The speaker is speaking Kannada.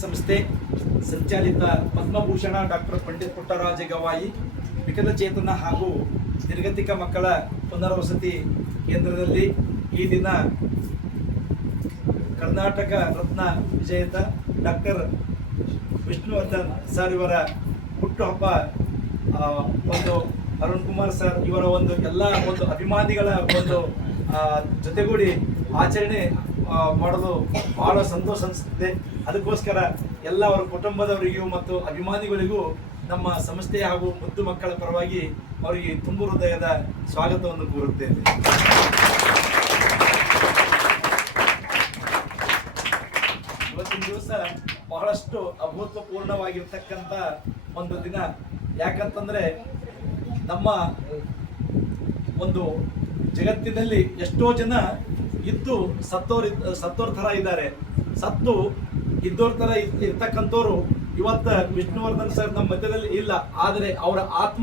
ಸಂಸ್ಥೆ ಸಂಚಾಲಿತ ಪದ್ಮಭೂಷಣ ಡಾಕ್ಟರ್ ಪಂಡಿತ್ ಪುಟ್ಟರಾಜ ಗವಾಯಿ ವಿಕಲಚೇತನ ಹಾಗೂ ನಿರ್ಗತಿಕ ಮಕ್ಕಳ ಪುನರ್ವಸತಿ ಕೇಂದ್ರದಲ್ಲಿ ಈ ದಿನ ಕರ್ನಾಟಕ ರತ್ನ ವಿಜೇತ ಡಾಕ್ಟರ್ ವಿಷ್ಣುವರ್ಧನ್ ಸರ್ ಇವರ ಹುಟ್ಟುಹಬ್ಬ ಒಂದು ಅರುಣ್ ಕುಮಾರ್ ಸರ್ ಇವರ ಒಂದು ಎಲ್ಲ ಒಂದು ಅಭಿಮಾನಿಗಳ ಒಂದು ಜೊತೆಗೂಡಿ ಆಚರಣೆ ಮಾಡಲು ಬಹಳ ಸಂತೋಷ ಅನಿಸುತ್ತದೆ. ಅದಕ್ಕೋಸ್ಕರ ಎಲ್ಲ ಅವರ ಕುಟುಂಬದವರಿಗೂ ಮತ್ತು ಅಭಿಮಾನಿಗಳಿಗೂ ನಮ್ಮ ಸಂಸ್ಥೆ ಹಾಗೂ ಮುದ್ದು ಮಕ್ಕಳ ಪರವಾಗಿ ಅವರಿಗೆ ತುಂಬು ಹೃದಯದ ಸ್ವಾಗತವನ್ನು ಕೋರುತ್ತೇನೆ. ಇವತ್ತಿನ ದಿವಸ ಬಹಳಷ್ಟು ಅಭೂತಪೂರ್ಣವಾಗಿರ್ತಕ್ಕಂಥ ಒಂದು ದಿನ. ಯಾಕಂತಂದ್ರೆ ನಮ್ಮ ಒಂದು ಜಗತ್ತಿನಲ್ಲಿ ಎಷ್ಟೋ ಜನ ಇದ್ದು ಸತ್ತೋರ್ ಥರ ಇದ್ದಾರೆ, ಸತ್ತು ಇದ್ದೋರ್ ಥರ ಇರ್ತಕ್ಕಂಥವ್ರು ಇವತ್ತು ವಿಷ್ಣುವರ್ಧನ್ ಸರ್ ನಮ್ಮ ಮಧ್ಯದಲ್ಲಿ ಇಲ್ಲ. ಆದರೆ ಅವರ ಆತ್ಮ